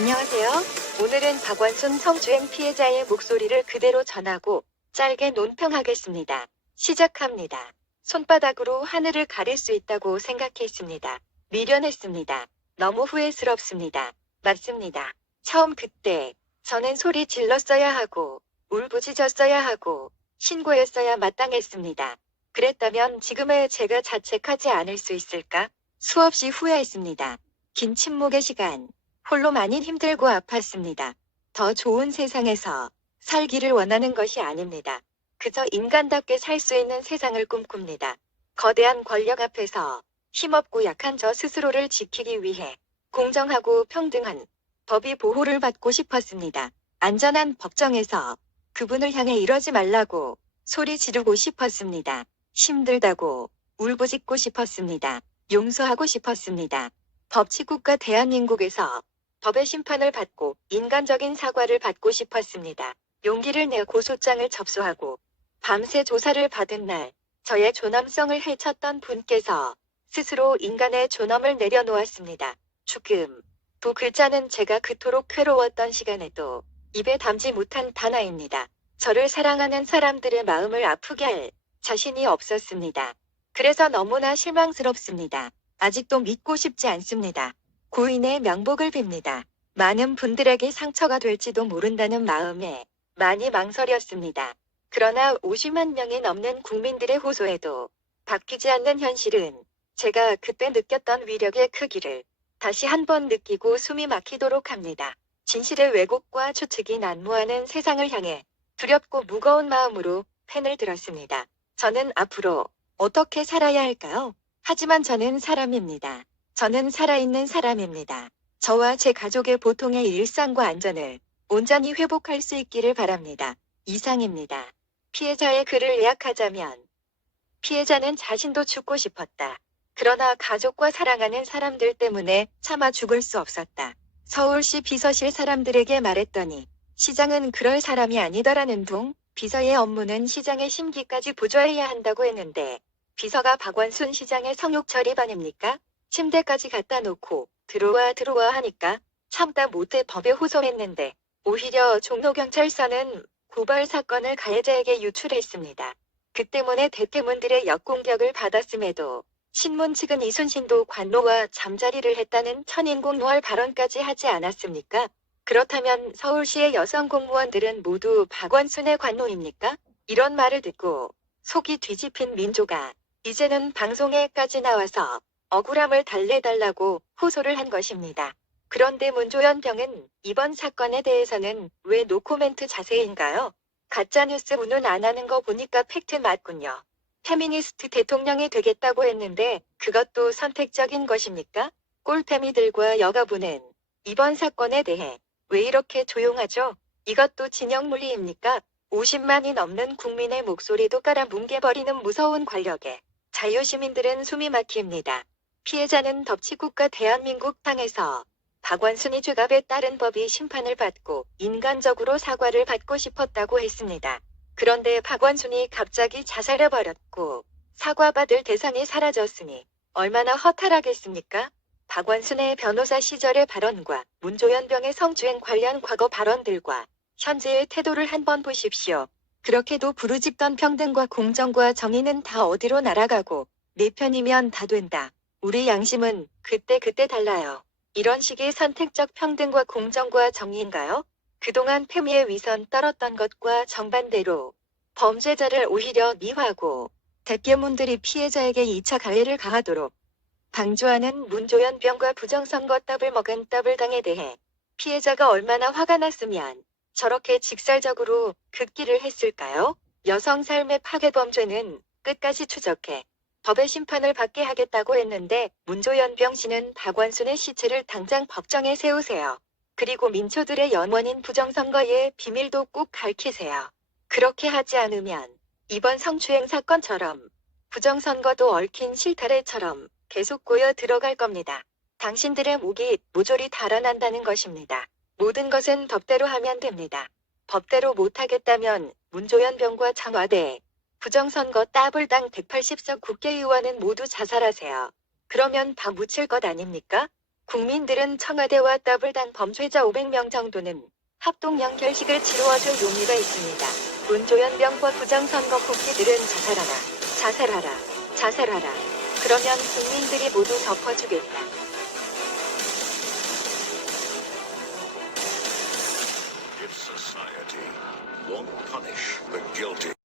안녕하세요. 오늘은 박원순 성추행 피해자의 목소리를 그대로 전하고 짧게 논평하겠습니다. 시작합니다. 손바닥으로 하늘을 가릴 수 있다고 생각했습니다. 미련했습니다. 너무 후회스럽습니다. 맞습니다. 처음 그때 저는 소리 질렀어야 하고 울부짖었어야 하고 신고했어야 마땅했습니다. 그랬다면 지금의 제가 자책하지 않을 수 있을까? 수없이 후회했습니다. 긴 침묵의 시간. 홀로 많이 힘들고 아팠습니다. 더 좋은 세상에서 살기를 원하는 것이 아닙니다. 그저 인간답게 살 수 있는 세상을 꿈꿉니다. 거대한 권력 앞에서 힘없고 약한 저 스스로를 지키기 위해 공정하고 평등한 법이 보호를 받고 싶었습니다. 안전한 법정에서 그분을 향해 이러지 말라고 소리 지르고 싶었습니다. 힘들다고 울부짖고 싶었습니다. 용서하고 싶었습니다. 법치국가 대한민국에서 법의 심판을 받고 인간적인 사과를 받고 싶었습니다. 용기를 내 고소장을 접수하고 밤새 조사를 받은 날, 저의 존엄성을 해쳤던 분께서 스스로 인간의 존엄을 내려놓았습니다. 죽음. 두 글자는 제가 그토록 괴로웠던 시간에도 입에 담지 못한 단어입니다. 저를 사랑하는 사람들의 마음을 아프게 할 자신이 없었습니다. 그래서 너무나 실망스럽습니다. 아직도 믿고 싶지 않습니다. 고인의 명복을 빕니다. 많은 분들에게 상처가 될지도 모른다는 마음에 많이 망설였습니다. 그러나 50만 명이 넘는 국민들의 호소에도 바뀌지 않는 현실은 제가 그때 느꼈던 위력의 크기를 다시 한번 느끼고 숨이 막히도록 합니다. 진실의 왜곡과 추측이 난무하는 세상을 향해 두렵고 무거운 마음으로 펜을 들었습니다. 저는 앞으로 어떻게 살아야 할까요? 하지만 저는 사람입니다. 저는 살아있는 사람입니다. 저와 제 가족의 보통의 일상과 안전을 온전히 회복할 수 있기를 바랍니다. 이상입니다. 피해자의 글을 요약하자면 피해자는 자신도 죽고 싶었다. 그러나 가족과 사랑하는 사람들 때문에 차마 죽을 수 없었다. 서울시 비서실 사람들에게 말했더니 시장은 그럴 사람이 아니더라는 둥. 비서의 업무는 시장의 심기까지 보좌해야 한다고 했는데 비서가 박원순 시장의 성욕처리 반입니까? 침대까지 갖다 놓고 들어와 하니까 참다 못해 법에 호소했는데 오히려 종로경찰서는 고발 사건을 가해자에게 유출했습니다. 그 때문에 대퇴문들의 역공격을 받았음에도 신문 측은 이순신도 관노와 잠자리를 했다는 천인공노할 발언까지 하지 않았습니까? 그렇다면 서울시의 여성 공무원들은 모두 박원순의 관노입니까? 이런 말을 듣고 속이 뒤집힌 민조가 이제는 방송에까지 나와서 억울함을 달래달라고 호소를 한 것입니다. 그런데 문조연병은 이번 사건에 대해서는 왜 노코멘트 자세인가요? 가짜뉴스 운운 안 하는 거 보니까 팩트 맞군요. 페미니스트 대통령이 되겠다고 했는데 그것도 선택적인 것입니까? 꼴페미들과 여가부는 이번 사건에 대해 왜 이렇게 조용하죠? 이것도 진영물리입니까? 50만이 넘는 국민의 목소리도 깔아뭉개버리는 무서운 권력에 자유시민들은 숨이 막힙니다. 피해자는 덥치국가 대한민국 땅에서 박원순이 죄값에 따른 법이 심판을 받고 인간적으로 사과를 받고 싶었다고 했습니다. 그런데 박원순이 갑자기 자살해버렸고 사과받을 대상이 사라졌으니 얼마나 허탈하겠습니까? 박원순의 변호사 시절의 발언과 문조연병의 성추행 관련 과거 발언들과 현재의 태도를 한번 보십시오. 그렇게도 부르짖던 평등과 공정과 정의는 다 어디로 날아가고 내 편이면 다 된다. 우리 양심은 그때 달라요. 이런 식의 선택적 평등과 공정과 정의인가요? 그동안 페미의 위선 떨었던 것과 정반대로 범죄자를 오히려 미화하고 대깨문들이 피해자에게 2차 가해를 가하도록 방조하는 문조연병과 부정선거 더블 먹은 더블당에 대해 피해자가 얼마나 화가 났으면 저렇게 직설적으로 극기를 했을까요? 여성 삶의 파괴범죄는 끝까지 추적해 법의 심판을 받게 하겠다고 했는데 문조연병 씨는 박원순의 시체를 당장 법정에 세우세요. 그리고 민초들의 연원인 부정선거의 비밀도 꼭 밝히세요. 그렇게 하지 않으면 이번 성추행 사건처럼 부정선거도 얽힌 실타래처럼 계속 고여 들어갈 겁니다. 당신들의 목이 모조리 달아난다는 것입니다. 모든 것은 법대로 하면 됩니다. 법대로 못하겠다면 문조연병과 청와대, 부정선거 따블당 180석 국회의원은 모두 자살하세요. 그러면 다 묻힐 것 아닙니까? 국민들은 청와대와 더블단 범죄자 500명 정도는 합동령 결식을 치루어줄 용의가 있습니다. 문조연병과 부정선거 국회들은 자살하라, 자살하라, 자살하라. 그러면 국민들이 모두 덮어주겠다. If society won't punish the guilty.